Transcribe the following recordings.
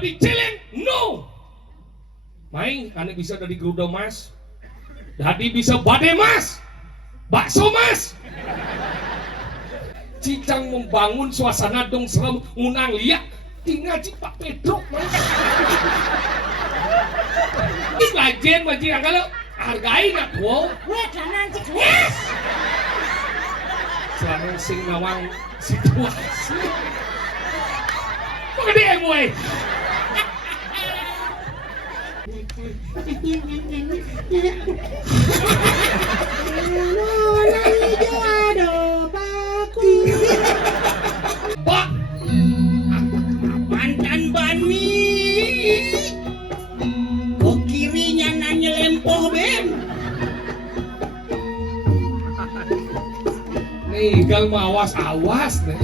Dari celeng, no. Main, karena bisa dari geruda mas. Jadi bisa bade mas. Bakso mas. Cicang membangun suasana dong serem ngunang liat. Tinggal Pak Pedro mas. Ini bajen bajen kalau hargain aku. Weh, kanan cik les. Selama sing nawang situasi. Kok gede gue? Pak, Mantan Bani. Kok kirinya nanya lempoh Ben. nih gal mau awas nih.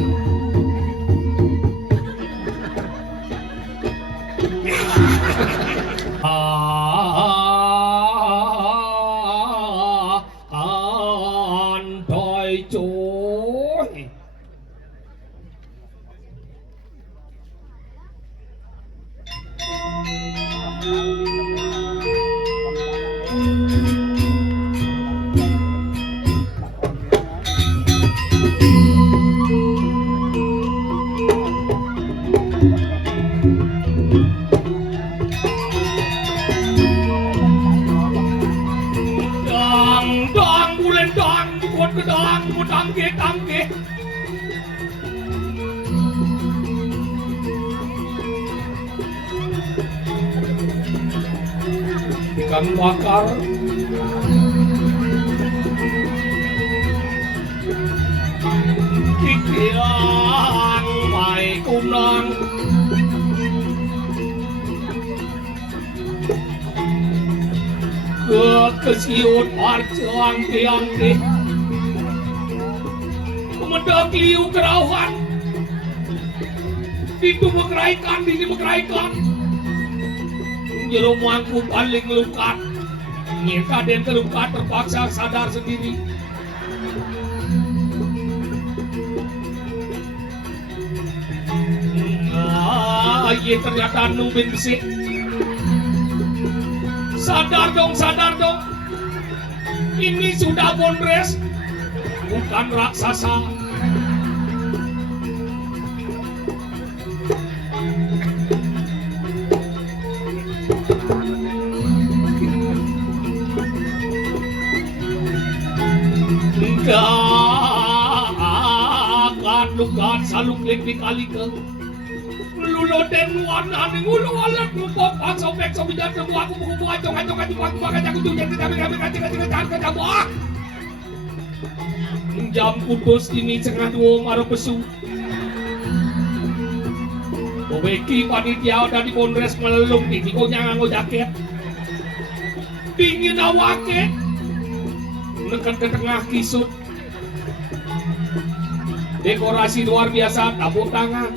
Andai coy. Dang bulan dang buat kedang tangke. Ikan bakar. Kikiang mai kunang. Kesiut arcang tiang deh. Kemendak liu kerauhan. Itu mekeraikan, ini mekeraikan. Jero mangku paling lukat. Nyeka dan terluka terpaksa sadar sendiri. Iya ternyata nubin besi. Sadar dong. Ini sudah bondres, bukan raksasa. Enggak akan lukat saluk leknik kali ke. Lulo den warna ning ulu alat lupa pas sobek sobidan temu aku buku acong aku bakal aku tuh jadi kami kamu jam putus ini setengah dua maro pesu Bobeki panitia udah di kongres melelung di tikonya nganggo jaket dingin awake menekan ke tengah kisut dekorasi luar biasa tabung tangan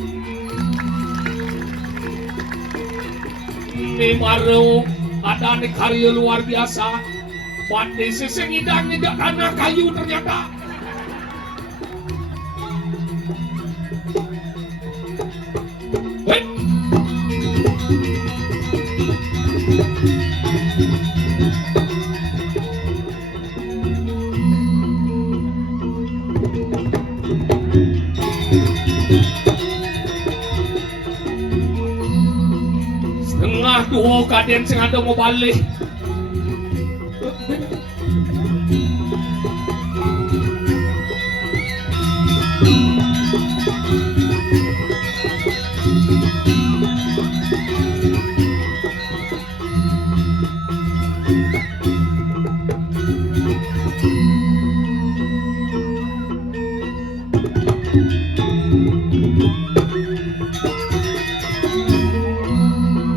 ini baru ada nih karya luar biasa. Buat di sisi ngidang tidak karena kayu ternyata. Hei. Setengah dua kaden sing ada mau balik.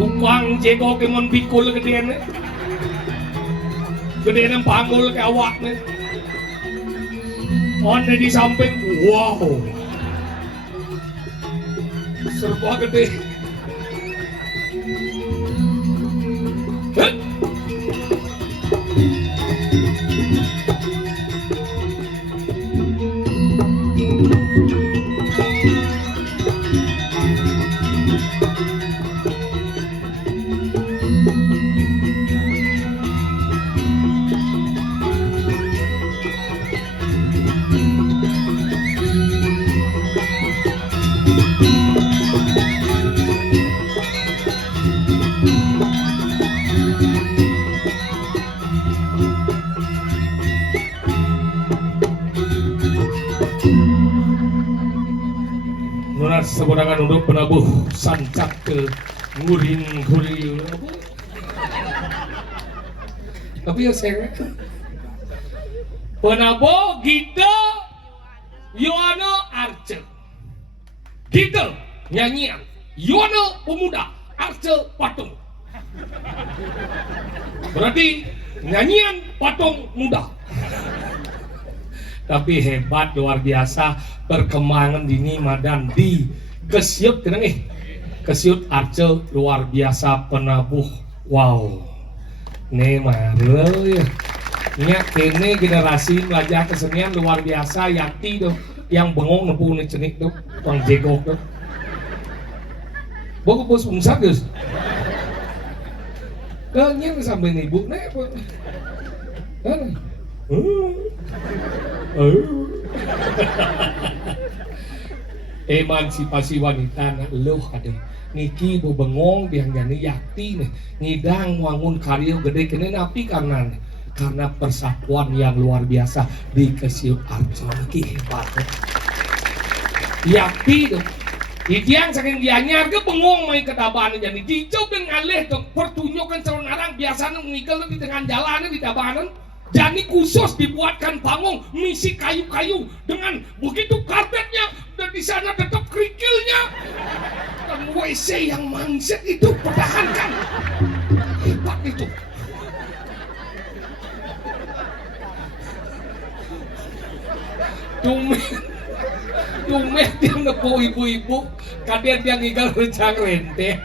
Tukang jego kemon bikul gedean yang panggul ke awak nih. On di samping, wow, serba gede. Hei. sebenarnya untuk penabuh sancak ke nguring apa? Tapi ya saya penabuh Gita Yohana Arce Gita nyanyian Yohana pemuda Arce patung. Berarti nyanyian patung muda. Tapi hebat luar biasa perkembangan dini madan di kesiut kenang kesiut Arce luar biasa penabuh. Wow. Nih marel ya. Nya kene generasi belajar kesenian luar biasa Yati tuh yang bengong nepung nih cenik tuh tukang jegok tuh. Bawa bos umsak guys. Kalian sampai ibu nih apa? Emansipasi wanita na loh ada niki bengong dia nyanyi Yakti nih ngidang wangun karya gede kene napi karena persatuan yang luar biasa di kesiut Arce niki hebat Yakti tuh Idiang saking dianyar ke bengong main ketabahan jadi dijauh dengan alih ke pertunjukan calon orang biasanya mengikel di tengah jalan di tabanan jadi khusus dibuatkan panggung misi kayu-kayu dengan begitu karpetnya dan di sana tetap kerikilnya dan WC yang mangset itu pertahankan hebat itu. Tumeh dia nepo ibu-ibu kalian dia ngigal rencang rente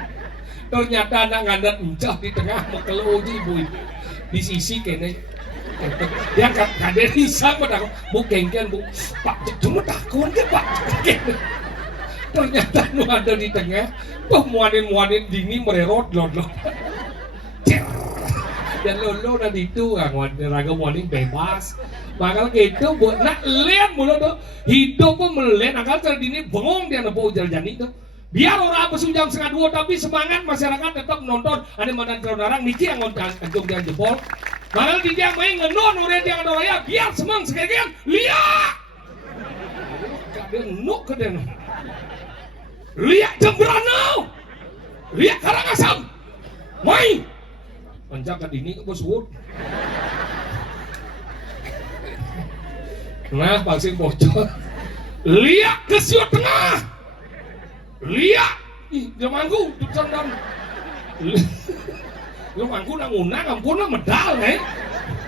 ternyata anak ngadat encah di tengah mekelo ibu-ibu di sisi kene dia kader bisa pada bu kengken bu pak cuma takut ke pak ternyata nu ada di tengah muanin dini mererot loh dan lo udah itu raga muanin bebas bakal gitu buat nak lihat mulu tuh hidup pun melihat akal terdini bengong dia nepo jalan-jalan itu biar orang apa jam 1:30 tapi semangat masyarakat tetap nonton ada mandan orang niki yang ngontan anjung dia jebol bakal dia main ngenon udah dia ada raya biar semang sekalian lihat dia nuk ke dia lihat Jembrana lihat Karangasem main panjakan ini ke bos wud. Nah, vaksin bocor. Lihat ke Siut Tengah. Lihat, dia manggu, tulisan dan. Dia manggu nang unang, ampun medal,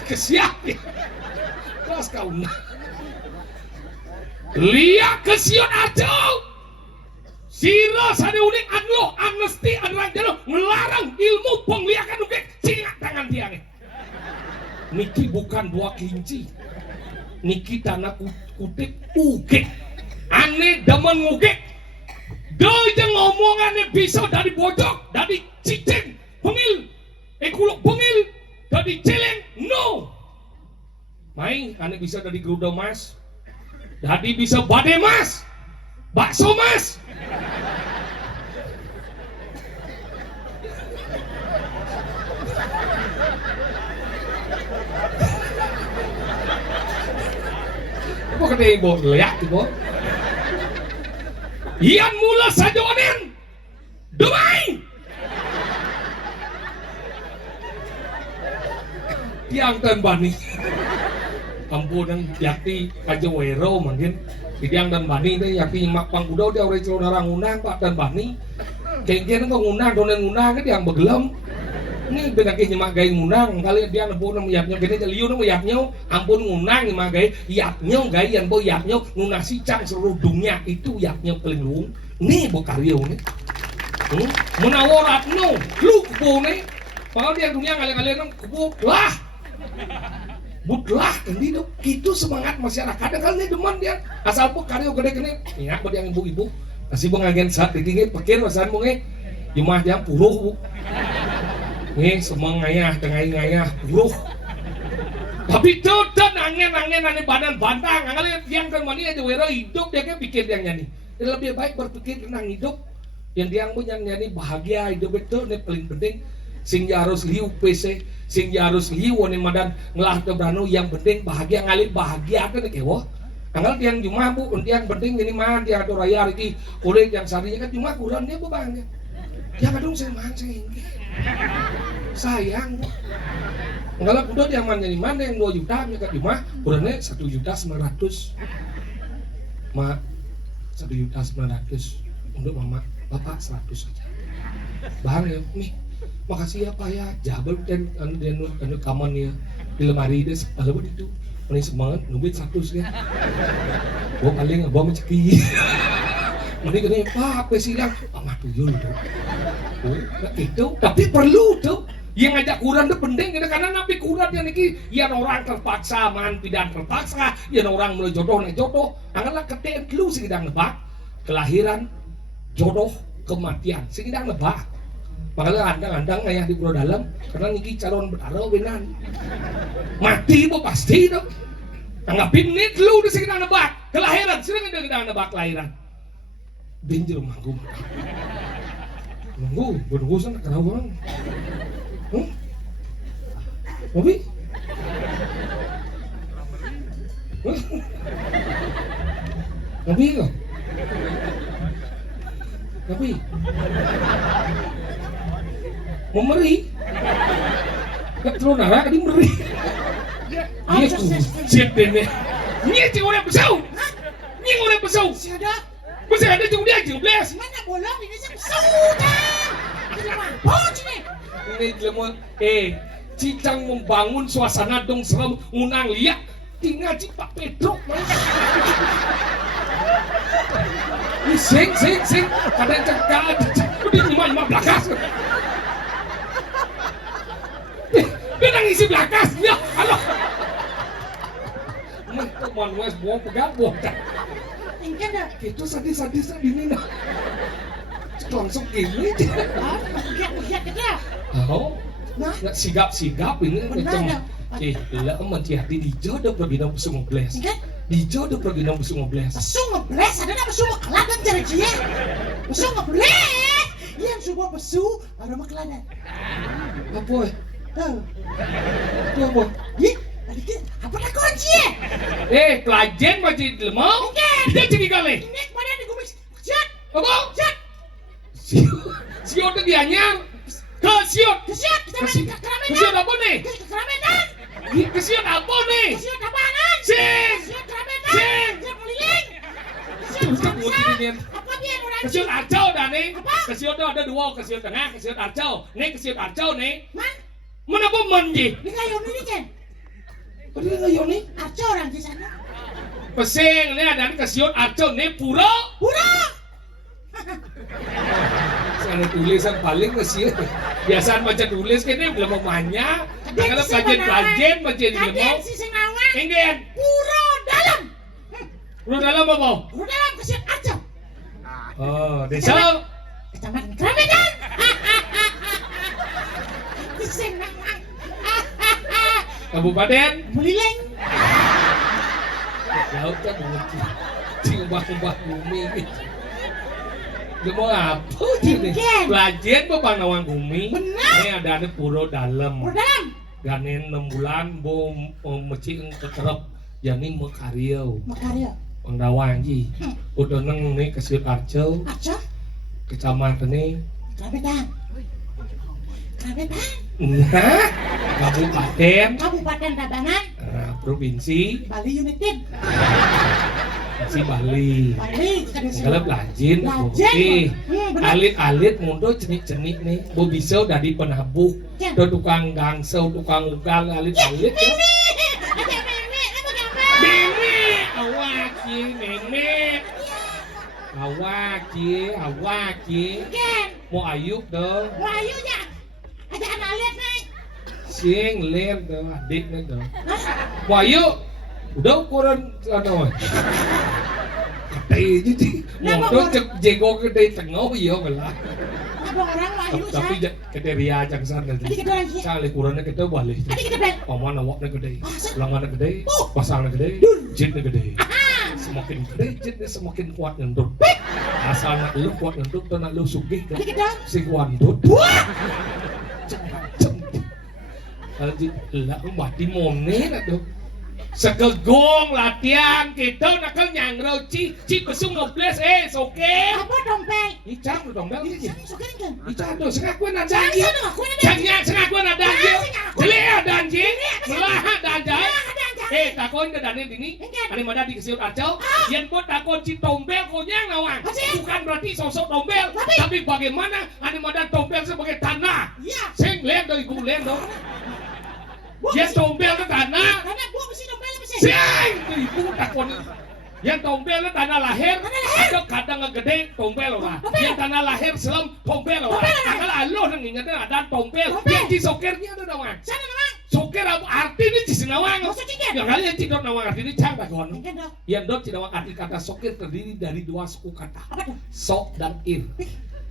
kesiap. Terus kau unang. Lihat ke Siut Arce. Sira sade unik adlo, amnesti adrang jalo melarang ilmu penglihakan ukek singat tangan dia nih. Niki bukan dua kelinci. Niki tanah kutip ugek aneh demen ngugek doi yang ngomongannya bisa dari bojok dari cicing pengil kuluk pengil dari celeng no main aneh bisa dari geruda mas jadi bisa bade mas bakso mas apa kata ibu lihat ibu ian mula saja onen domain tiang dan bani ampunan yakti aja wero mungkin tiang dan bani deh yakti mak pangkudo dia orang celon orang unang pak dan bani kengken kok unang donen unang kan yang begelam ini benar ke nyemak gay ngunang kali dia nepo nang yapnya gini liu nang yapnya ampun ngunang nyemak gay yapnya gay yang bo yapnya nunasi cang seluruh dunia itu yapnya paling luung nih bo karyo nih menawarat no lu kubu nih kalau dia dunia kali-kali nang kubu lah butlah kendi dok itu semangat masyarakat kadang kali demen dia asal po karyo gede gini ingat bo yang ibu-ibu kasih bengagen saat ini pikir pasan mo jumah yang puluh bu nih semua ngayah tengah buruh tapi tetap angin badan bantang kalian yang kan mani aja wera hidup dia kan pikir yang nyanyi lebih baik berpikir tentang hidup yang dia punya nyanyi bahagia hidup itu nih paling penting sing harus liu PC sing harus liu nih madan ngelah kebrano yang penting bahagia ngalir bahagia kan nih kewo Anggal tiang Jumat bu, tiang penting ini mah tiang atau raya iki kulit yang sarinya kan cuma kurang dia bu bang. Ya kadung saya man sayang bu. Anggal udah dia man jadi mana yang 2 juta nyekat Jumat kurangnya 1.900.000. Mak 1.900.000 untuk mama bapak 100 saja. Bang ya nih. Makasih ya Pak ya, jabal dan anu kaman ya di lemari deh, kalau itu, ini semangat nubit 100 ya. Gua paling gua menceki. Mending gini Pak, presiden, mah tuyul tuh. Itu, tapi perlu tuh. Yang ngajak kurang tuh penting, karena nabi kurang yang ini, yang orang terpaksa, man tidak terpaksa, yang orang mulai jodoh, anggaplah ketek lu sih kita nebak, kelahiran, jodoh, kematian, sih kita nebak. Makanya andang-andang ayah di Pulau Dalam karena niki calon bertaro benan mati bu pasti dong anggapin nih lu di sini nebak kelahiran sering kita nebak kelahiran binjil manggung menunggu sana kenapa Mobi Mobi kok Mobi Memeri, gak terlalu nara, dia meri. Iya tuh, siap deh. Ini cing orang besau, ini orang besau. Masih ada cing dia cing belas. Mana bolong ini sih sudah. Jadi mampus nih. Ini lemon, cicang membangun suasana dong serem, ngunang liak, tinggal cing Pak Pedro. Ini sing, kadang cengkak, udah 5 belakas. Dia nangisi belakas, ya, halo. Teman wes buang pegang buang kan. Enggak dah. Itu sadis ini nah. Langsung gini. Lihat dia. Oh, nggak sigap ini macam. Lah hati di jodoh pergi nang busung ngebles. Di jodoh pergi nang busung ngebles. Busung ngebles, ada nang busung ngeladan cari dia. Busung ngebles. Yang semua besu, ada maklanan. Apa? Tuh. Itu apa? Ih, tadi kan apa nak kunci? Pelajen macam lemau. Dia cekik kali. Ini kepada di gumis. Siap. Apa? Siap. Siot tu dia nyar. Kesiot. Siap. Keramaian. Kesiot apa nih? Keramaian. Kesiot apa nih? Siap apaan? Sing. Siap keramaian. Sing. Siap keliling. Apa dia orang? Kesiot arcau dah nih. Apa? Kesiot tu ada 2, kesiot tengah, kesiot arcau. Nih kesiot arcau nih. Man, Mana pun manji. ini kayu ini kan? Dia ngayon nih. Arca orang di sana. Pesing nih ada kesiot arcau nih pura. Sana tulisan paling kesiot. Biasaan baca tulis kan dia belum banyak. Kalau pelajen macam ni Kaden mau. si Sengawan. Ingin. Puro dalam. Pura dalam apa? Puro dalam kesiap arca. Oh, desa. Kecamatan Keramaian. Si Sengawan. Kabupaten. Mulileng. Laut kan bukti. Ciubah-ubah bumi. Dia mau apa ini? Pelajen apa nawang bumi? Benar. Ini ada puro dalam. Puro dalam. Ganen 6 bulan bo mecing kekerep jani mekariau. Makarya. Pangdawang ji. Udah neng nih ke Siut Arcau, Arca. kecamatan nih. Keramaian. Nah, Kabupaten Tabanan. Provinsi Bali United. si Bali. Bali. Kalau pelajin, oke. Alit-alit mundo cenik-cenik nih. Bo bisa udah di penabuh. Do tukang gangsau, tukang ugal, alit-alit ya. Ada meme, apa gambar? Meme, awaki, meme. Awaki. Ken, Mau ayuk dong. wayunya. Ada anak lihat nih. Sing lihat dong, adiknya dong. Hah? Mau ayuk. Udah ukuran celana. Kata jadi. Mau jenggot gede tengah iya belah. Apa orang wayu Tapi sah? kita ria jang sana. Tadi kita orang sih. Kali ukurannya kita balik. Tadi kita bel. Paman awaknya gede, Masa? lengannya gede, pasangnya gede, jitnya gede. Semakin gede, jitnya semakin kuat ngendut. Asal nak lu kuat ngendut, tu nak lu sugih kan? Tadi kita. Si kuandut. Kalau jit lah mati mone nak tu. Sekegong latihan kita nak nyangro ci besung ngebles soke. Apa dompet? Icang lu dompet Ini ini. sana sukerin kan? Icang tuh sengakuan ada Jangan anjing. sana aku ada. Sengakuan ada anjing. Beli ada anjing. Melah ada anjing. Ada. Takon ke dani dini. Enggak. Ada mana dikasih acau. Yang buat takon ci tombel konyang nawang. Masih? Bukan berarti sosok tombel, tapi bagaimana ada mana tombel sebagai tanah. Iya. Sing lihat dari gulen dong. Yang tombel ke tanah. Karena gua mesti dompet apa sih? Sing, ibu takon. Yang tombel itu tanah lahir, ada kadang ngegede tombel lah. Yang tanah lahir selam tombel lah. Kalau alo nang ingatnya ada tombel. Yang di sokernya ada nawang. Sana nawang. Soker apa arti ini di sinawang? Maksud cincin? Ya kali yang cidok nawang arti ini cang takon. Enggak dong. Yang dok cidok arti kata soker terdiri dari dua suku kata. Apa tuh? Sok dan ir.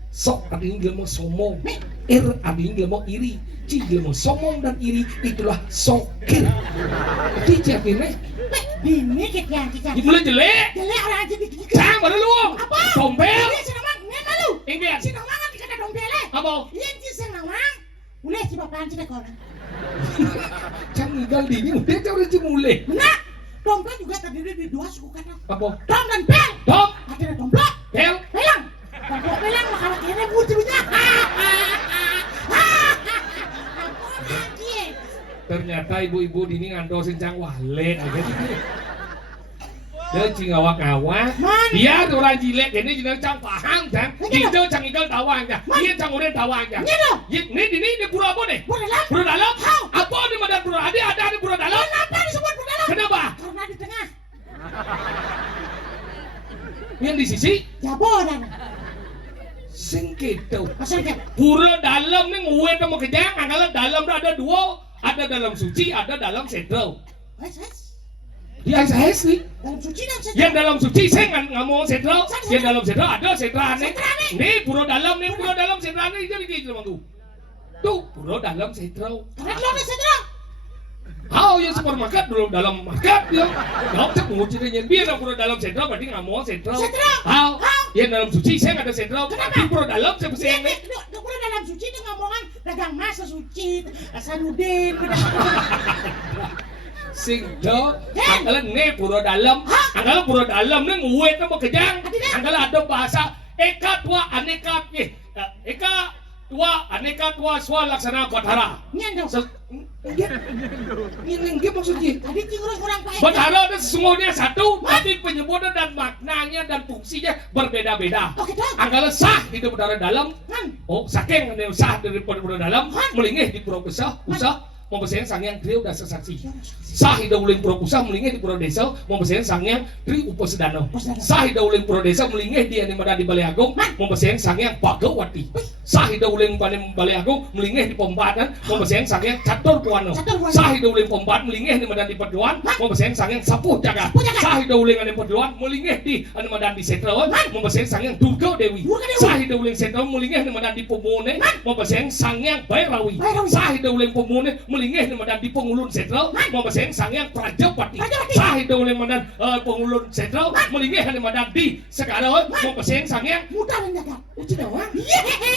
Sok artinya gelemo somong, ir artinya gelemo iri. Ci gelemo somong dan iri itulah soker. Ci artinya Bini kita. ini mulai jelek. Jelek orang aja bikin. Cang baru lu. Apa? Tombel. Ini si nawang, nena lu. Ingat. Si nawang kan dikata dompelnya. Apa? Iya si nawang. Mulai si bapaan si dekor. Cang tinggal di ini udah cang udah mulai. Benar. Dompet juga terdiri dari dua suku kata. Apa? Dom dan pel. Dom. Ada domplok. Pel. Pelang. Domplok pelang makan akhirnya bujunya. Ternyata ibu-ibu dini ngandosin cang wale aja gitu. Dia cingawak-awak. Man. Dia orang jilek ini jeneng cang paham cang. Hijau cang igal tawang cang. Dia cang udah tawang cang. Iya dong. Ini pura apa nih? Pura dalam. Pura dalam? How? Apa di mana pura? Ada di pura dalam? Kenapa disebut pura dalam? Kenapa? Karena di tengah. Yang di sisi Jabodan. sing gitu. Maksudnya. Pura dalam nih nguwe sama kejang. Kalau dalam ada dua. Ada dalam suci, ada dalam sedro. Wes. Dia saya sih. Dalam suci dan sedang. Yang dalam suci saya nggak mau sedro. Yang dalam sedro ada sedrane. Nih pura dalam sedrane jadi gitu tuh. Tuh pura dalam sedro. Karena lo ada sedang. How yang supermarket dulu dalam market ya. Kalau saya mau ceritain biar pura dalam sedro berarti nggak mau sedro. Sedro. How? Yang dalam suci saya nggak ada sedro. Kenapa? Di pura dalam saya Iya, pesen. pura dalam suci itu ngomongan dagang masa suci, Hasanuddin, Sing do, anggalan nih pura dalam, anggalan pura dalam nih nguwe sama kejang, anggalan ada bahasa eka tua aneka tua swa laksana batara. Iya dong. Ini maksudnya. Tadi tinggal kurang pahit. Batara itu sesungguhnya satu, tapi penyebutan dan maknanya dan fungsinya berbeda-beda. Oh gitu. Anggalan sah hidup udara dalam, Man. oh saking yang sah daripada udara dalam, melingih di pura besar, usah mempesan sangyang tri udah sesaksi. Sah hidup uling pura pusah melingih di pura desa, mempesan sangyang tri upasedana. Sah hidup uling pura desa melingih di animada di Balai Agung, mempesan sangyang Bagawati. Sah hidup uling Balai Agung melingih di Pompatan, mempesan sangyang Catur Puano. Sah hidup uling Pompat melingih di Medan di Peduan, mempesan sangyang Sapuh Jagat. Sah hidup uling di Peduan melingih di Medan di Setrawan, mempesan sangyang Durga Dewi. Sah hidup uling Setrawan melingih di Medan di Pomone, mempesan sangyang Bairawi. Sah hidup uling Pomone melingih di Medan di Pengulun Sentral, mempesan sangyang Prajapati. Sah hidup uling Medan Pengulun Sentral melingih di Medan di Sekarang, mempesan sangyang Mudah dan jagat. Ucinawang. Yehehe.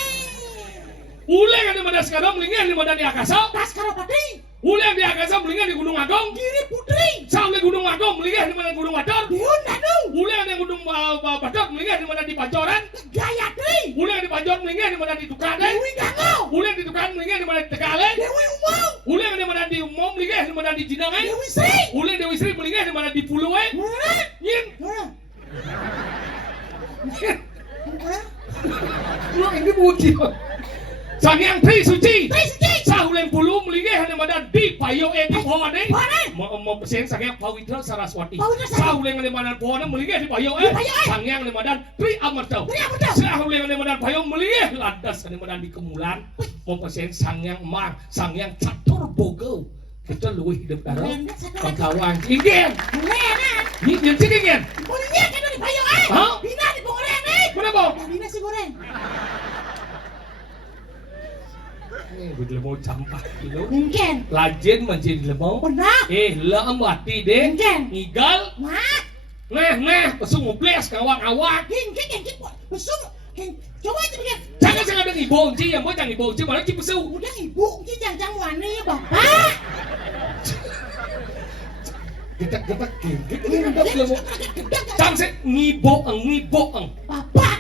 Uleng di Medan Sekarang melingih di Medan di Akasa. Paskarapati. Uleng di Akasa melingih di Gunung Agung. Giri Putri. Sampai Gunung Agung melingih di Medan Gunung Batur. Deun Danung. Uleng di Gunung Batur melingih di Medan di Pancoran. Gayatri. Uleng di Pancor melingih di Medan di Tukade. Dewi Dango. Uleng di Tukade melingih di Medan di Tegale. Dewi Umau. Uleng di Medan di Umum melingih di Medan di Jinangai. Dewi Sri. Uleng Dewi Sri melingih di Medan di Puluwe. Murat. Yin. Murat. Lu ini bukti. Sangyang Tri Suci. Tri Suci. Sahuleng Pulu melingih di Medan di Payo di Pohone. Pohone. Mau pesen sangyang Pawitra Saraswati. Pawitra Saraswati. Sahuleng di Medan Pohone melingih di Payo Di Payo. Sangyang di Medan Tri Amarta. Tri Amarta. Sahuleng di Medan Payo melingih landas di Medan di Kemulan. Mau pesen sangyang Mar, sangyang Catur Bogo. Kita luwih hidup karo pangkawang ingin. Gorengan. Ini yang sini ingin. Bolehnya kan di Bayo Hah? Bina di Pengoreng. Kenapa? Bina si goreng. Gue lemau campak dulu. Mungkin. Lajen menjadi lemau. Benar. Lem mati deh. Mungkin. Ngigal. Nah, pesung ngobles kawang-awak. Mungkin besuk. Coba aja bikin. Jangan ada ibong ci, yang mau jangan ibong ci, malah ci pesung. Udah ibu, jangan wani bapak. Getak-getak gendap lemo. Cang sih ngiboeng. Bapak.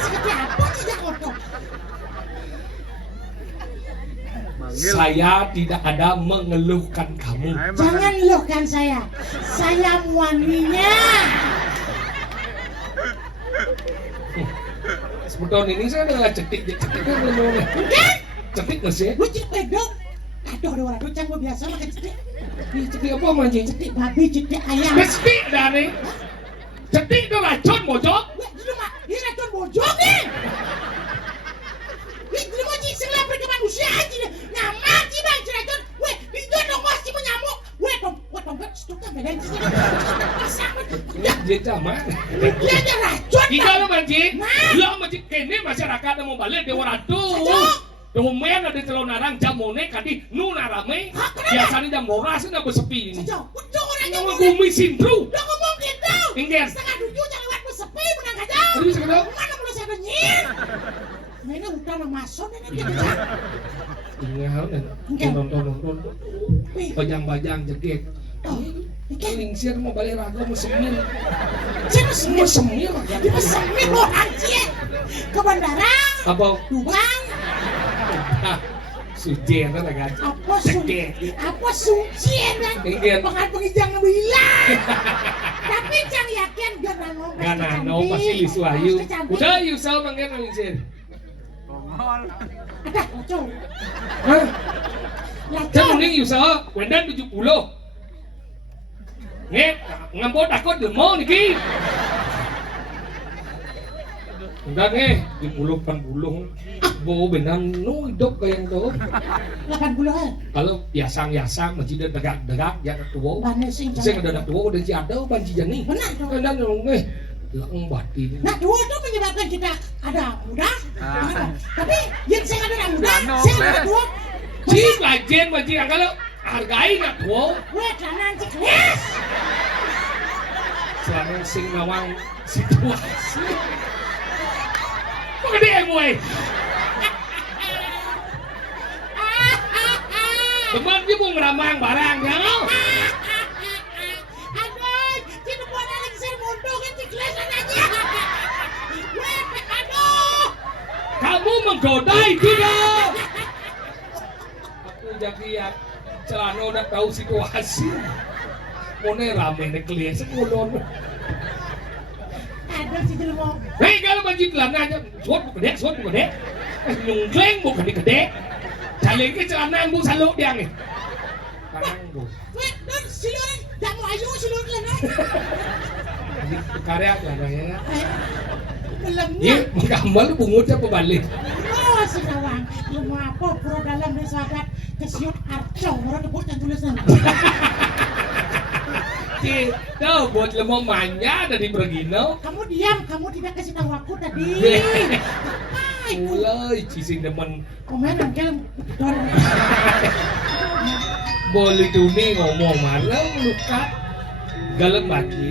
Seperti apa tidak kotor? Saya tidak ada mengeluhkan kamu. Jangan eluhkan saya. Saya muaninya. Sebetulnya ini saya adalah cetik lemo. Enggak. Cetik nggak sih? Lu cek pedok. Aduh, ada orang cang gua biasa makan cetik. Cetik apa mancing? Cetik babi, cetik ayam. Cetik dari. Cetik itu racun bojok. Weh, ini mah, ini racun bojong nih. Ini mau cik sing lapar ke manusia aja nih. Nyaman sih bang si racun. Weh, itu dong gua sih menyamuk. Weh, dompet stuk kan beda sih. Masak. Dia sama. Dia ada racun. Jika lo mancing, Nah. lo mancing kene masyarakat mau balik dewa ratu. Domen ada telur narang jamone kadi nu narame. Biasanya jam rolas na bersepi ini. Sejauh, udah orang Nama ngomong. gumi sindru. Udah ngomong gitu. Ingin. Setengah 7 jangan lewat bersepi menang aja. Aduh bisa kedok. Mana belum saya nyir. Nah ini udah nama masuk ini gitu kan. Ingat nonton. Bajang jeget. Oh, ini Lingsir mau balik raga mau semir. saya Semir. Dia semir loh anjir. Ke bandara. Apa? Dubang. Sujen kan agak. Apa suci kan? Ingin. Pengat pengijang bilang. Tapi jangan yakin gak Ganano pasti lisu ayu. Udah Yusel mangen lingsir. Ada kocok. Hah? Lacok. Saya mending Yusel wendan 70. Nge, ngambot aku demo niki. Enggak nge, 70-80. Bo benan nu hidup kayak itu. 80-an. Kalau yasang masih ada degak ya tuwo. Bane sing Saya ada tuwo udah ada banci jani. Benar dong. Kan dan nge, lang batin. Nah, dua itu menyebabkan kita ada muda. Tapi yang saya ada muda, saya ada dua. Si lajen banci kalau hargai nggak tuwo. Gue celana cikles. Selama sing nawang situasi. Kok dia gue? Teman dia mau ngeramang barang ya. Aduh, sini buat anak saya mondok kan ciklesan aja. Weh, aduh. Kamu menggodai tidak? Aku jadi ya celana udah tahu situasi. Mone rame nih kelihatan sekulon. Aduh, si jelmo. Hei kalau banjir celana aja, suat bukan dek. Nungkleng bukan gede. Calik ke celana bu saluk dia nih. Parang bu. Weh, don siluran, dah mau ayu siluran lena. Jadi karya celananya ya. Belemnya. Iya, menggambar bungutnya pebalik. Oh, si Nawang, lu mau apa? Pura dalam desa adat kesiut arco, orang debut yang tulisan. Kita buat lemong manja dari Bergino. Kamu diam, kamu tidak kasih tahu aku tadi. Mulai cising demen. Komen angkel don. Boleh tuni ngomong malam luka. Galem lagi.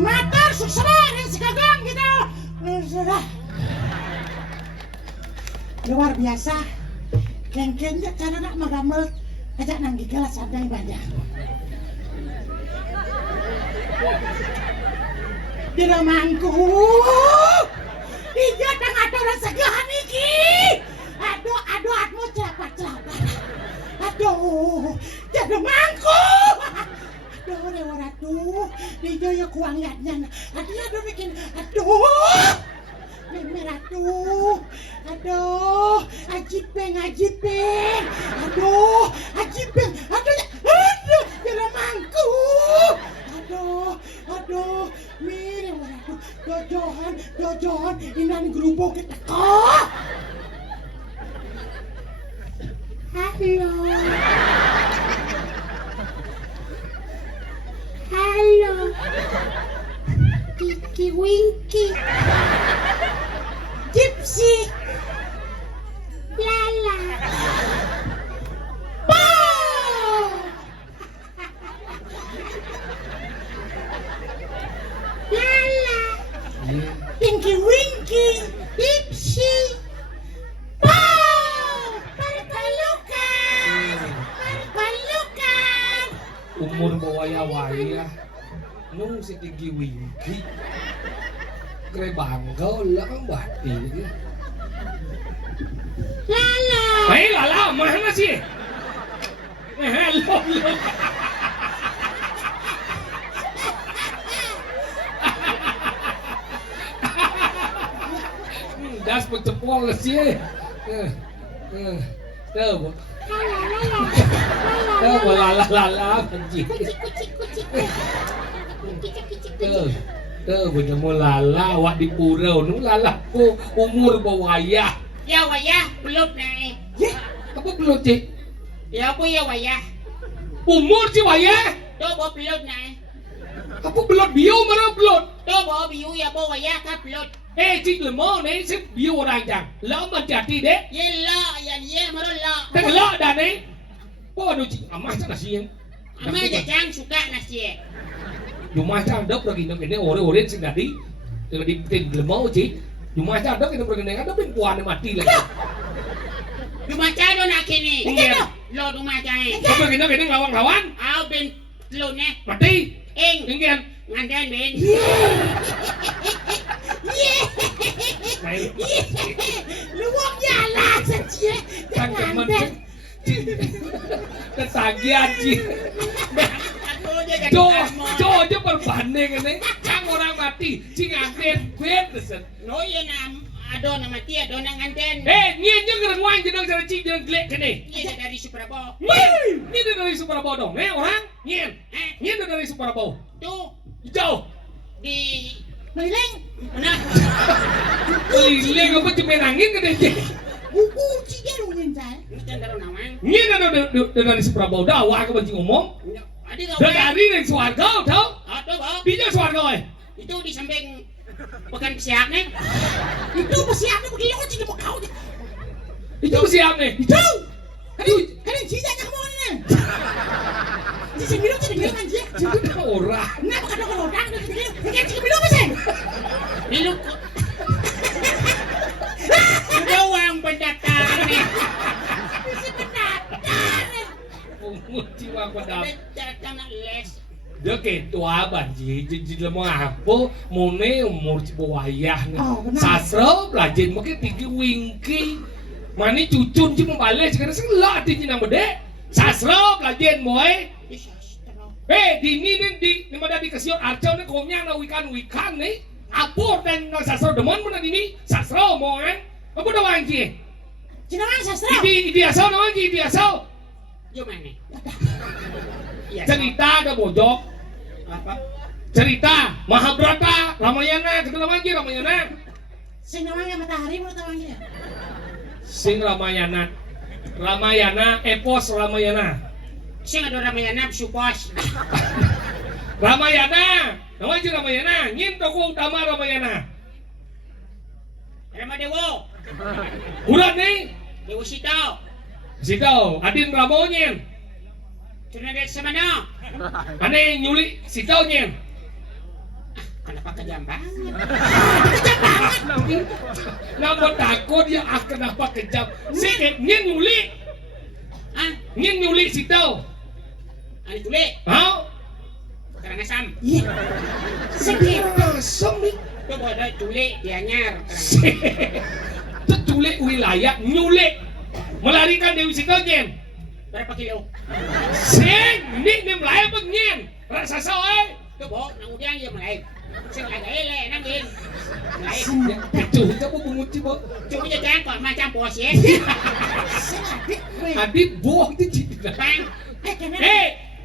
Matur suksema sekagong gitu. Sudah. Luar biasa. Kengkengnya cara nak magamel ajak nang gigalas sadang banyak. Di ramangku. Iya tengah orang segahan iki. Aduh atmu celapat. Aduh, jadi mangku. Aduh, dewa ratu. Di joyo kuangatnya. Aduh bikin. Aduh. Meme ratu. Aduh, ajipeng. Aduh, ajipeng. Aduh, jadi mangku. Aduh, mire ratu. Dojohan, inan grupo kita kok. Halo, Kiki Winky, Gypsy, Lala, Bow, Lala, Pinky Winky, Gypsy, Bow, Perpelukan. Umur bawaya-waya nung si Tinggi Winky kre bangga lah kan bati Lala. Hei Lala, mana sih? Lo. Das pencepol sih. Tuh. Tuh lala benci. Tuh punya mau lala awak di pura nu lala ku umur bawaya. Ya wayah belut naik. Apa belut sih? Ya aku ya wayah. Umur sih waya? Tuh bawa belut naik. Apa belut bio mana belut? Tuh bawa biu ya bawa wayah kan belut. Cik lemah ni sih bio orang jang. Lah menjadi deh. Ye la ya ye maro la. Tak lah dah ni. Oh aduh cik amah sana sih. Ama jajang suka nasi. Rumah candok lagi nak ini orang sing tadi. Di lemah cik. Rumah candok ini pergi ada perempuan mati lagi. Rumah cado nak kini. Iya. Lo rumah cai. Apa kita ini lawan-lawan? Au ben lo ne. Mati. Eng Ingin. ngandan ben. Luwak nyala saja. Kan teman ketagihan cik. Aku je jadi Jo je berbanding ini. Cang orang mati. Cik nganten ben desen. No ye nam ado nama tia ado nang ngandan. Ngien je ngerengwan jenang cara cik jenang gelek kene. Ye dari Suprabo. Ini dari Suprabo dong. Orang ngien. Ngien dari Suprabo. Tuh Jauh. di Meleng. mana? Keliling apa cuma angin kene cik. Buku ciga rungin saya. Ini kan daro namang. Ngien ada dari Suprabo dah. Wah aku benci ngomong. Adi kau. Dari Suarga tahu? Ado ba? Bija Suarga Itu di samping pekan siap nih. Itu bersiapnya begini kok jadi mau kau. Itu siap nih. Itu. Kalian ciga kamu mana? Di sini lu jadi bilang aja. Itu orang. Kenapa kada kalau orang udah gede? Kan ciga bilang apa sih? Milu. Doang pendataan nih. Si pendatar. Umur jiwa kodam. Pendataan les. Dia ketua banji, jadi lemah apa? Mone umur cibuayah nih. Oh, benar. Sastra belajar mungkin tinggi Winky. Mani cucun cuma balik sekarang selah di nang bede. Sastra belajar moy. Di mana di kesiot arcau nih komnya na wikan nih. Apur dan sastra demon mana ini? Sastra moy. Apa dah wanji? Jenengan sastra. Idi asal dah wanji, idi asal. Gimana? Iya. Cerita ada bojok. Apa? Cerita Mahabharata, Ramayana, kita namanya Ramayana. Sing namanya matahari menurut namanya. Sing Ramayana. Ramayana, epos Ramayana. Sing ada Ramayana supos. Ramayana, namanya Ramayana. Nyin tokoh utama Ramayana. Ramadewo. Udah nih, Dewa Sita. Sitau, Adin Ramonyen. Tunangan sama no. Aneh nyuli Sitau nyen. Kenapa kejam banget? Nama takut ya, kenapa kejam? Si nyen nyuli, Ah, nyen nyuli Sitau. ano tuli? Hah? Karang asam. Iya. Segitu. Semi. Itu bodoh tuli dianyar. Itu nyuli wilayah nyuli. Melarikan Dewi Sitau nyen. Berapa kilo? Sing, ini melaya pag nyen. Raksasa eh. Itu boh, nang udiang iya malay. Sing ada ele nangin. Malay. Kecuh, itu mau penguci bo. Cuma jangan kok macam bos ya. Sing adik. Weh. Adit bohong itu cipta. Bang, Kena.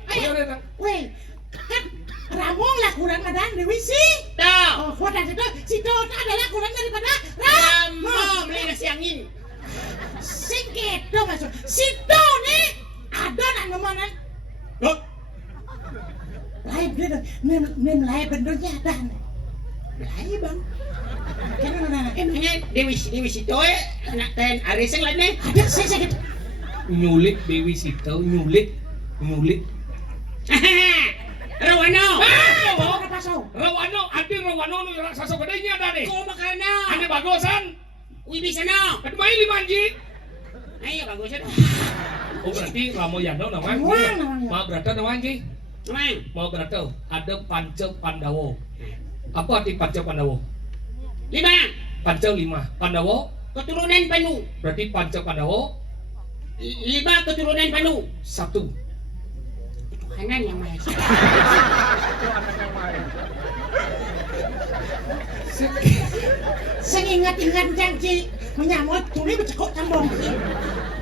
Ayo Renang. Weh. Kan Ramong lah kurang madan Dewi sih. tuh. Oh, kuatan itu si Dota adalah kurang daripada Ramo, Ramong. beli nasi angin. Sing kedo masuk. Si Do nih ada nak nemanan. Loh, Lain bener, nem lain benernya ada. malay bang. Kena nana. Emangnya Dewi Sito anak ten ariseng lah nih. Ada saya sakit. Nyulik Dewi Sitau, nyulik. Rawano. Berapa pasau? Rawano, Adin Rawano nu raksasa gedenya ada nih. Kau makana. Ane bagosan. Wih bisa no. Kedua ini manji. Ayo bagus ya. Oh berarti Ramayana namanya. Wah, namanya. Mahabharata namanya. Mang. Mahabharata ada Panca Pandawa. Apa arti Panca Pandawa? 5. Panca 5. Pandawa Keturunan Panu. berarti Panca Pandawa 5 keturunan Panu. 1. Tuhanan yang Maha Esa. Sing ingat-ingat janji menyambut tuli becekok tambong.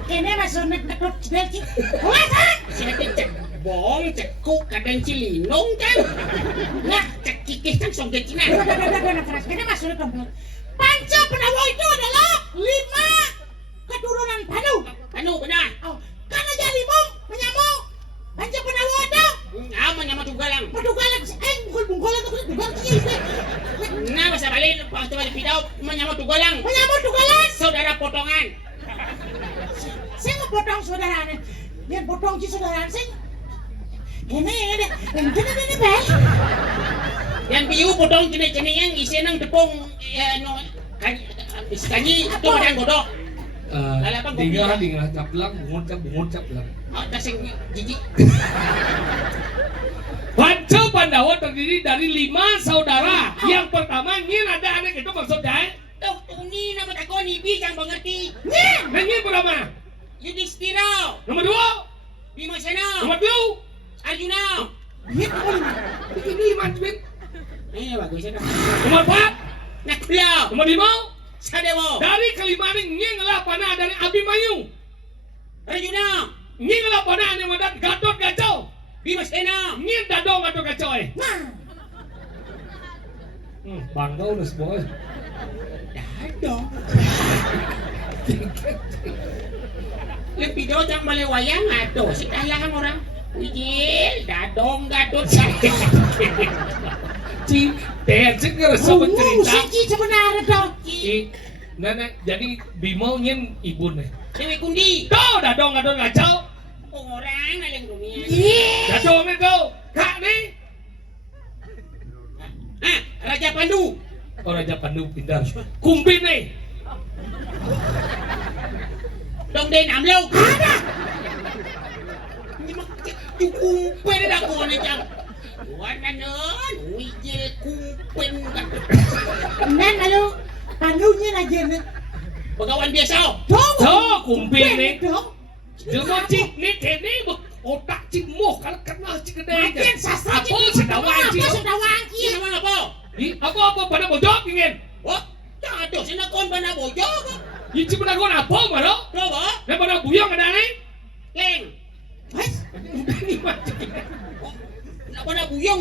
Kene masuk nekut janji. Wah, Sila cek bong, cek kuk, kadang cilinong kan. Nah, cek kikis kan songget cina. keras. Kene masuk komplek. Panca Pandawa itu adalah 5 keturunan Panu. Panu benar. Oh, kan aja limong menyambung. Panca Pandawa itu Aman nama tugalang. petugalan bukan bungkolan tapi bukan sih. Nah, bahasa balik, waktu balik pidau, menyambut tugalang. Menyambung tugalan. Saudara potongan. Saya mau potong saudaranya. Biar potong si saudara sing. Kene baik. Yang piu potong jenis-jenis yang isi nang tepung, no, kanyi, itu yang godok. Tinggal caplang, bungut caplang. Oh, tasing jijik. Panca Pandawa terdiri dari 5 saudara. Yang pertama Nyin ada anak itu maksudnya. Tuh, ini nama tako ni bijang mengerti. Nyin berapa? Yudhistira, Nomor 2, Bimasena, nomor 2. Arjuna. Ini 5 Cwin. Bagus ya. Nomor 4, Nakula, nomor 5. Sadewo, Dari kelima ini Nyin adalah panah dari Abimanyu. Arjuna, Nyin adalah panah yang madat Gatot Gacau. Bimasena. Nyin dadong Gatot Gacau eh. Nah, Bangga udah semua. Dadong. Lebih do jang malewayang ato. Sekalahan orang. Wijil, dadong gadot saya. Ci, tecek ngerasa bercerita. Siki sebenarnya dong. Nenek, jadi Bimo Nyin ibu nih. Dewi Kundi. Tuh, dadong Gatot Gacau. Orang naling dunia. Iya. Dadong nih tuh. Kak nih. Ah, Raja Pandu. Oh, Raja Pandu pintar. Kumpin nih. Dong Den Amlo. Ada. Ini mah kumpen dah ko na jang. Wana non, wijil kumpen gadot. Nan lalu pandunya aja nih. Pegawai biasa. Dong. Tuh, kumpin nih. Dong. Jelma cik nih kene otak cik moh kalau kenal cik gede. Makin sastra Apa sedawan cik? Apa sedawan Iya cik? mana apa? Apa pada bojok ingin? Wah, tak ada sinakon ba na bojo ko? Ini cik benar apa malah? Coba, Yang pada buyang ada nih? Leng.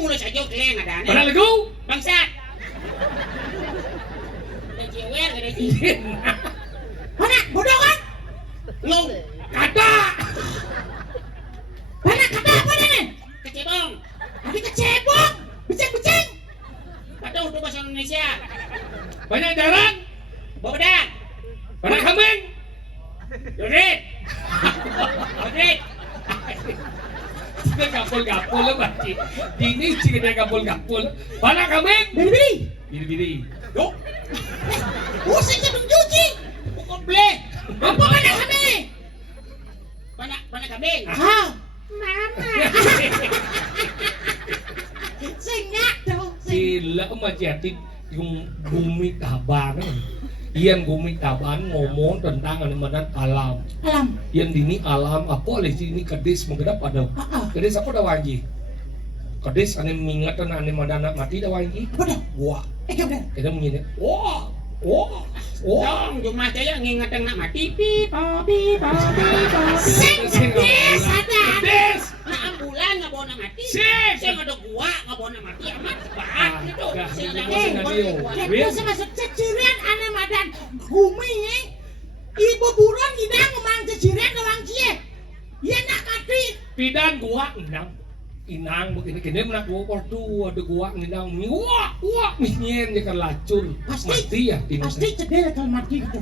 mulai saja keleng ada Pada aneh. lagu. Bangsat. Ada jewer ada jewer. Mana bodoh kan? Ngong. Kata. Mana kata apa nih? Kecebong. Tadi kecebong. Beceng-beceng. Atau untuk bahasa Indonesia. Banyak jarang. Bobedak. Pada kambing. Dodit. Dodit. Dia gapul-gapul lah baci. Dini sih dia gapul-gapul. Pada kambing. Bili-bili. Biri-biri. Dok. Usik sebelum cuci. Pukul blek. Apa mana kami? Panak kambing. Ah. Mama. Sengat dong. Sila macam yung Gumi Taban. Iyan Gumi Taban ngomong tentang animanan alam. Alam. Yang dini alam apa oleh sini kedis menggedap ada. Kedis apa dah wanji? Kedis ane mingatan ane madana mati dah wanji. Apa dah? Gua. Udah. Kita menyin. Wah. Wah. Wah. Dong, Jumat saya nginget yang nak mati. Pipa, pipa, pipa. Sing kedis ada. Kedis. Nah, ambulan nggak bawa nak mati. Sing. Saya nggak ada gua nggak bawa nak mati. Amat banget itu. Dah, Saya ini jangan masih bawa radio. gua. Itu semasuk cecirian ane madan Gumi ni. Ibu buron tidak ngomong cecirian orang cie. Ia nak mati. Pidan gua inang begini kini menak gua portu ada gua ngidang wah minyen dia kan lacur Pasti. mati ya Pasti cedera kalau mati gitu.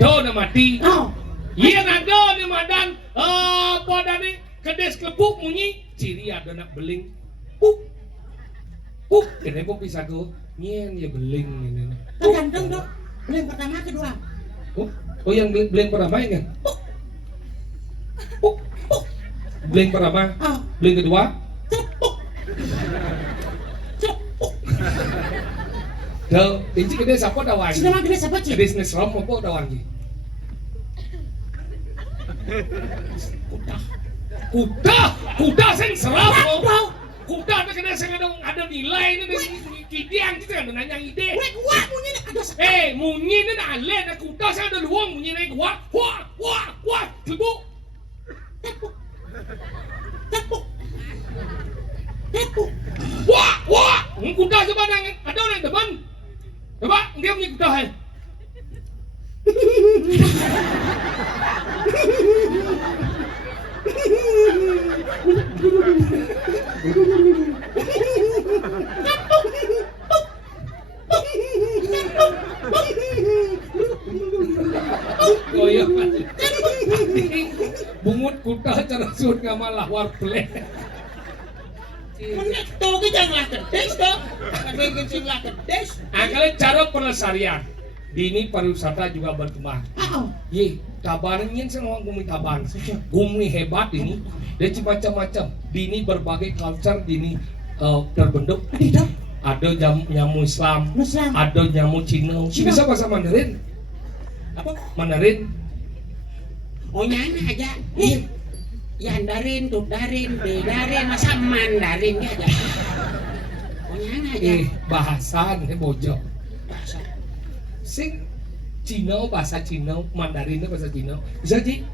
do na mati Oh. iya nado ni madan pada ni kedes kebuk munyi ciri ada nak beling puk kini pun bisa go nyen ya beling ini Tergantung dong. Belum pertama kedua. oh yang beling pertama ya kan puk beling pertama Oh. beling kedua Cepuk. Cepuk. do ini kedes apa dah wangi Sudah manggil siapa cie? kedes nesrom apa dah wangi kuda sing serap Bau. kuda ada kena sing ada nilai ini kidiang kita kan nanya ide Weh gua punya ada munyi ni nak ale na kuda sing ada luang munyi ni wah tebuk tepuk. Tepuk. Tepuk. wah kuda coba nang ada orang depan coba dia punya kuda hai Koyo bungut kuda cara sun ngamalah warple Menek to kita ngelah kedes to. Kadang kita ngelah kedes. Kalau cara pelestarian dini pariwisata juga berkembang. Oh. Ye, kabarnya sama Gumi Taban. Gumi hebat ini. Dia macam-macam. Dini berbagai culture dini terbentuk. Tidak. Ada nyamu Islam, Muslim. ada nyamu Cina. Cina. Bisa bahasa Mandarin? Apa? Mandarin? Oh nyana aja. Yandarin, Tudarin, Bedarin, masa Mandarin aja. Oh nyana aja. Bahasa ini bojo. Bahasa. Sing Cina bahasa Cina, Mandarin bahasa Cina. Bisa Ji?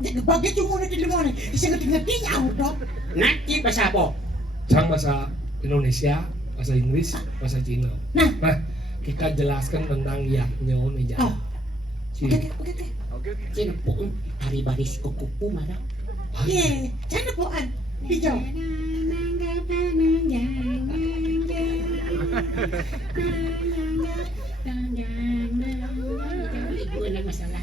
Jadi bagi cuma nanti di mana? Bisa ngerti jauh dong. Nanti bahasa apa? Sang bahasa Indonesia, bahasa Inggris, bahasa Cina. Nah. Kita jelaskan tentang yaknya nih Oh. Cina. Oke. Cina pun hari baris kuku marah. Ye, jangan bohong. Hijau. Gue nak masalah.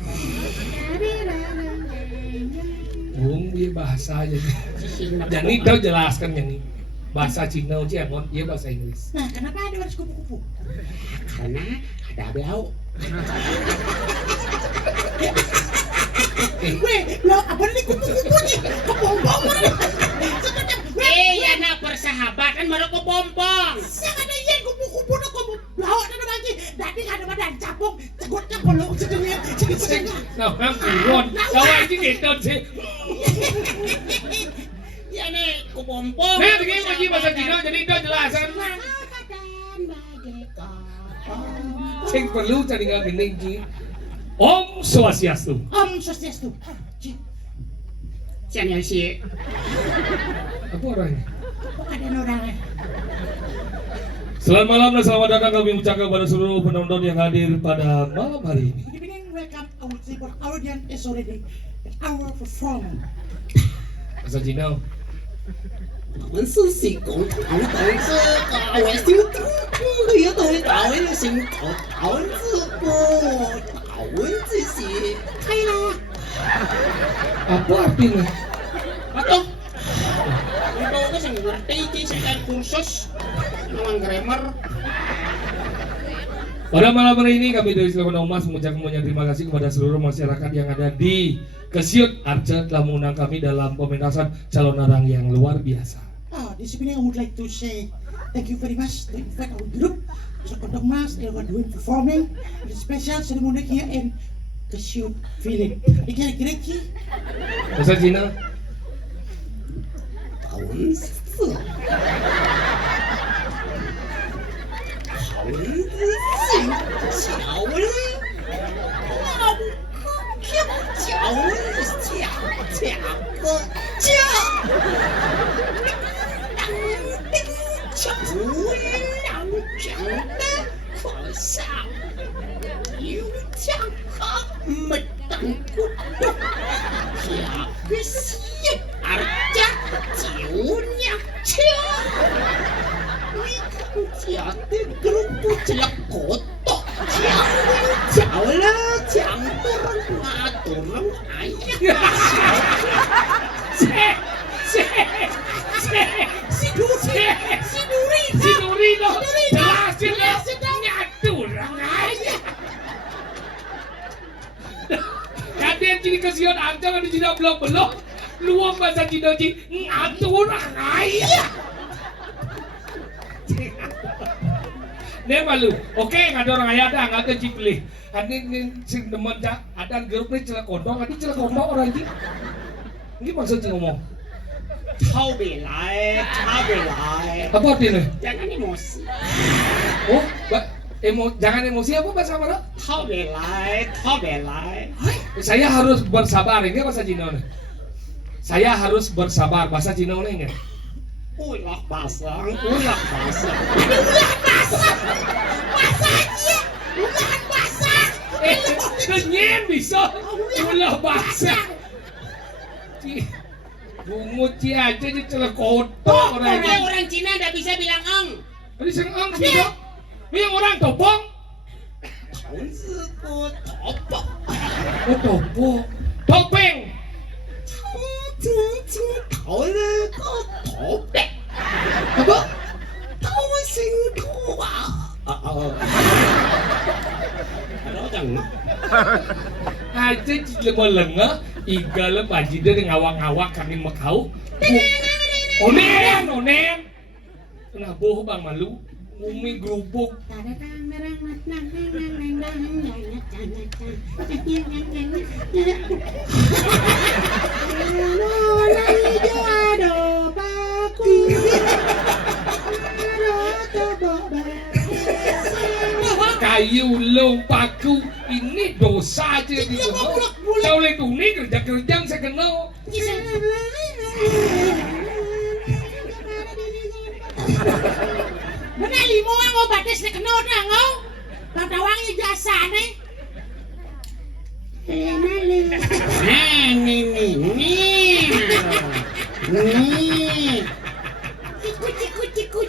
Bung dia bahasa aja. Sising nak. Jadi kau jelaskan yang ini. Bahasa Cina Ciangon, dia bahasa Inggris. Nah, kenapa ada harus kupu-kupu? Karena ada blau. Weh, lo apa nih kupu-kupu nih? Kepompong mana? Ya nak persahabatan baru kepompong. Sangat ada yang kupu-kupu nak kamu bawa dan lagi. Dadi ada badan capung, tegutnya kalau sedengnya. Nah, kurun. Tawa ini gitu sih. Ya nih kepompong. Nah, begini lagi bahasa Cina, jadi kau jelasan. Sing perlu cari nggak gendeng Ji. Om Swastiastu. Om Swastiastu. Siapa sih? Apa orangnya? Kok ada orangnya? Selamat malam dan selamat datang kami ucapkan kepada seluruh penonton yang hadir pada malam hari ini. Good evening, welcome. I would say, but our audience is already at our performance. Bahasa Cina. 我是成功头头这个，我小兔兔有头头的成头头这个，头这些开啦。 Apa artinya? Atau ito kasi ngerti kasi kan kursus ng grammar. Pada malam hari ini kami dari Sleman Umas mengucapkan banyak terima kasih kepada seluruh masyarakat yang ada di Kesiut Arca telah mengundang kami dalam pementasan calon orang yang luar biasa. This evening I would like to say thank you very much to invite our group to Kondok Mas and we're doing performing the special ceremony here in Kesiut Village. Kira-kira Bahasa Cina. Tahun se. Tahun se. Kalian jadi kesian Arca kan di Cina belum luang bahasa Cina ngatur ayah. Dia malu. Oke, nggak ada orang ayah dah, nggak ada cipli. Ini sing demen cak, ada grup ni celak kodok, ada celak kodok orang ini. Ini maksudnya ngomong. Tahu belai. Apa artinya? Jangan emosi. Oh, jangan emosi apa bahasa mana? Tahu belai. Saya harus bersabar, ini bahasa Cina nih. Saya harus bersabar, bahasa Cina nih. Ulah pasang. Ulah basah Kenyang bisa ulah basah. Bungut aja di celak kotor Orang Cina nggak bisa bilang eng. Tadi sengang bisa. Ini orang topong. Tahun sekut topok. Oh topong. Topeng. Tahun sekut topek. Apa? Tahun tua. Ada jangan. Aja cile lengah, igala bajida dengan ngawak-ngawak kami makau. Onen. Kena boh bang malu. Umi gerubuk. Kayu paku ini dosa aja di semua. Kau lihat ini kerja saya kenal. Benar limo ang obates na kano na ngaw. Tatawang yung jasa na eh. Ciku.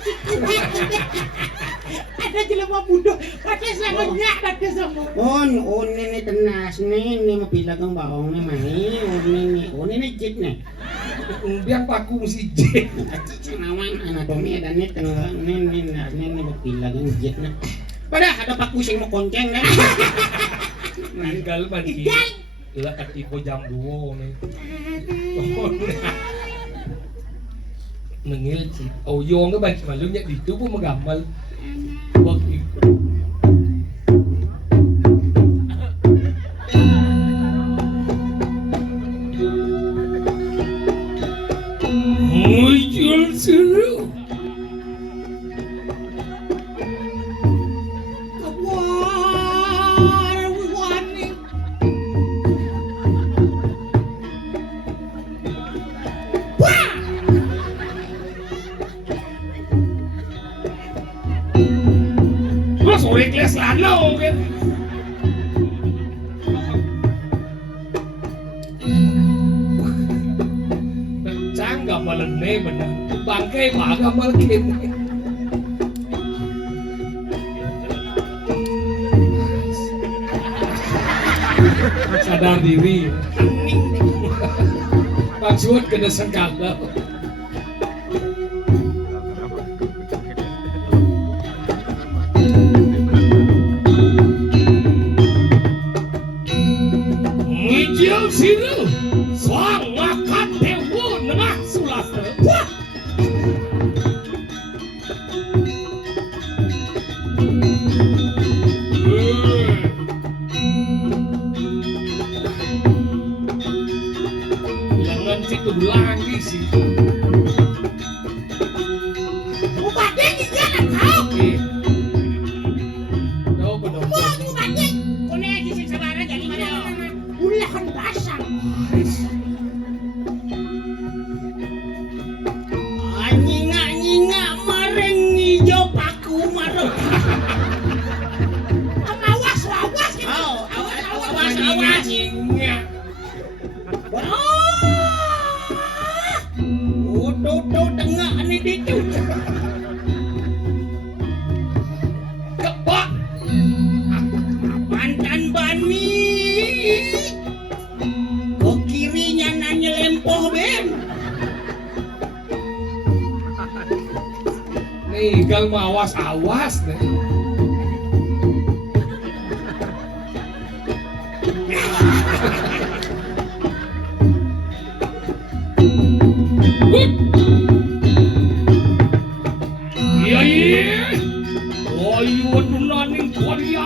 Ada jelas mau budo. Bates na nyak bates mo. Ini tenas nih, ini mau bilang kang bawang nih mai, ini jit nih. Biang paku mesti jet. Nawang anatomi dan ini mau bilang kang jit nih. Padahal ada paku sing mau konceng nih. Tinggal mandi. Lah katipo jam 2 nih. Nengil sih. Oh yo cái bạn mà lúc nhận đi tu pun menggambar. Waktu muncul seru. Rekles lanau kan. Cangga malene bener. Bangkai baga malkin. Sadar diri. Maksud kena sengkala. Ngijil sini, soang makan tewo nengah sulasa. Wah. Jangan situ lagi sih. Ubadnya di jalan kau. Coba dong. Wah, ubadnya. Kone aja sih sabara jadi mana? Ulahan basah. Nyinga mareng ngijo paku mareng. Awas gitu. Awas. Nyinga. Tuh tengah nih ditu. Kebak. Mantan bani. Ke kirinya nanya lempoh ben. Nih, gal mau awas nih. Iya. Oh, iya tunaning Korea.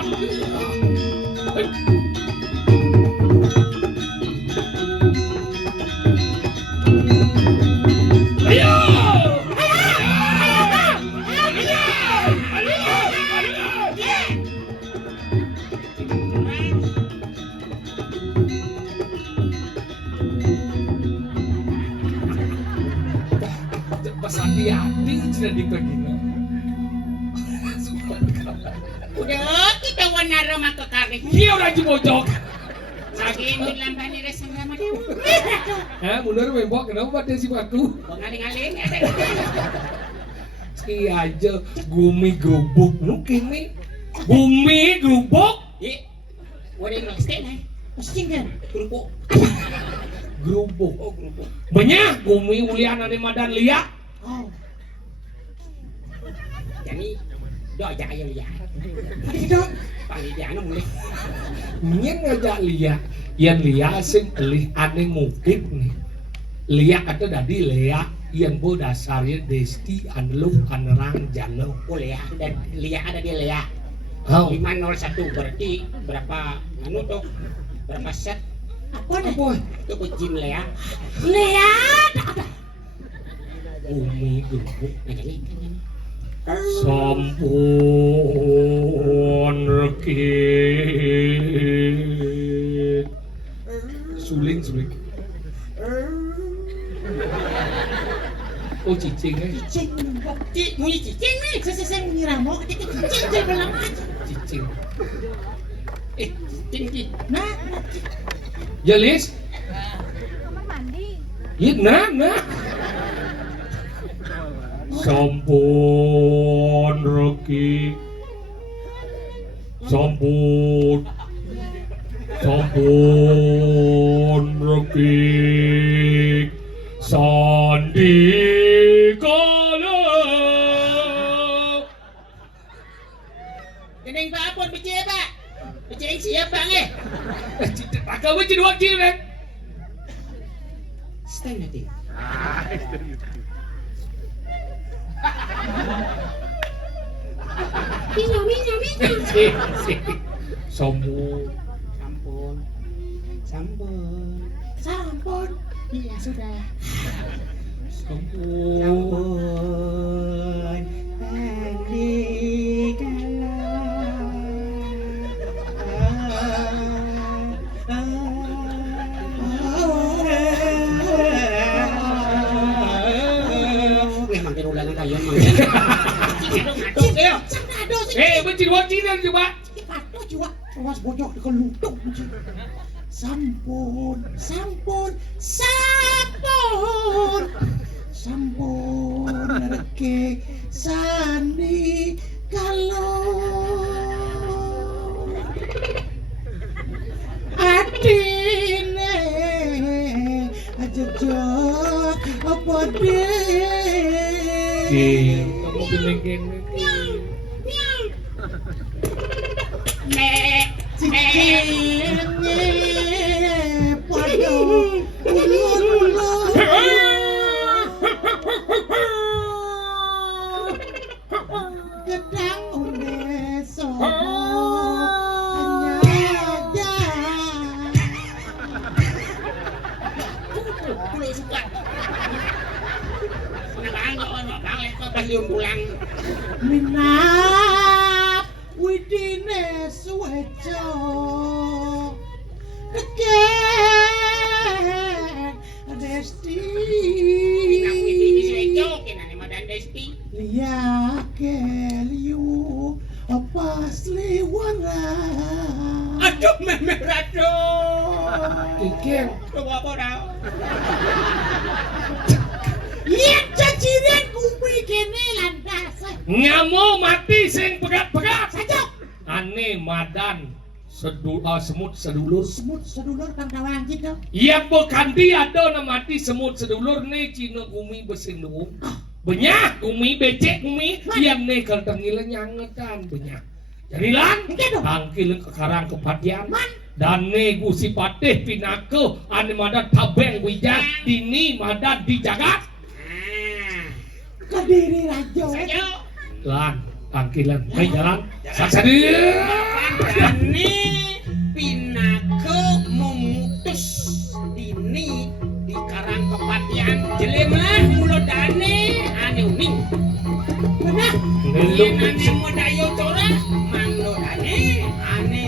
Ayo. Pas hati-hati sudah dipegina. Udah kita warna rumah ke karik. Dia orang jebojok. Lagi ini lamban ini resang sama dewa. Hah, mundur membok kenapa dia si batu? Ngaling-ngaling. Si aja gumi gerubuk nu kini. Gumi gerubuk. Wadah yang stay nih. Mesti kan kerupuk. Gerubuk. Oh kerupuk. Banyak gumi ulian ane madan liak. Oh. Jadi doa aja ayo lihat. Tidak. Panggil dia anu mulai. Nyen ngajak liak. Yang liak sing elih ane mukik nih. Liak ada dadi liak. Yang bo dasarnya desti anelu anerang jalo. Oh Lea dan Lea ada di Lea. Oh. 501 berarti berapa anu tuh? Berapa set? Apa nih? Apa? Itu kucing Lea. Lea. Gumi gerubuk. Nah jadi. Sampun rekit. Suling. Oh cicingnya. Cicing. Bunyi cicing nih. Saya mengira mau cicing saya bilang aja. Cicing. Cicing. Nah. Jelis? Kamar mandi. Iya, nah. Sampun reki. Sampun reki. Sandi kala. Keneng Pak Apun becek Pak. Becek siapa nih? Takkan baca dua kilo kan? Stand nanti. Minyak. Sampun. Sampun. Iya sudah. Sampun. Sampun. Andi memang tirulan kayan mang. Cik, Benci wajib coba. Aduh juga, awas bojok di kelutuk. Sampun, sampun, sampun, sampun, reke sandi kalau adine aja jok apa deh. Kamu bilang gini. Cikene padha ulur-ulur gedang uneso anyaja Kulo suka. Senang ono bang kok pas pulang. minap widine suwejo keken Desti Minang iki sejo kenane Madan Desti. liake liu pas liwara Aduh memeh rado. Iki Coba apa dah? iya jajiran kuwi kene landas nyamu mati sing pegat-pegat. saja Ane Madan semut sedulur. semut sedulur kang kawanjit dong Iya bukan dia ada mati semut sedulur nih Cina gumi besing dulu. Banyak gumi becek gumi yang nih kalau tengilan nyangetan banyak. Jadi lan tangkilin ke karang kepatian dan nih gusi patih pinake ane Madan tabeng wijak dini Madan dijagat kediri rajo Sejo. lan tangkilan ayo jalan saksadir. Dani pinake memutus dini di karang kepatian jelemlah mulo dane ane uning benar Ngeluk ane modayo tora manglo dane ane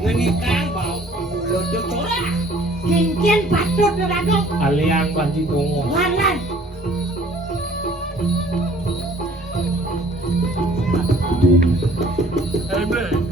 ngenikang bau mulo tora kengken patut rajo aliang banji dongo. lan Amen.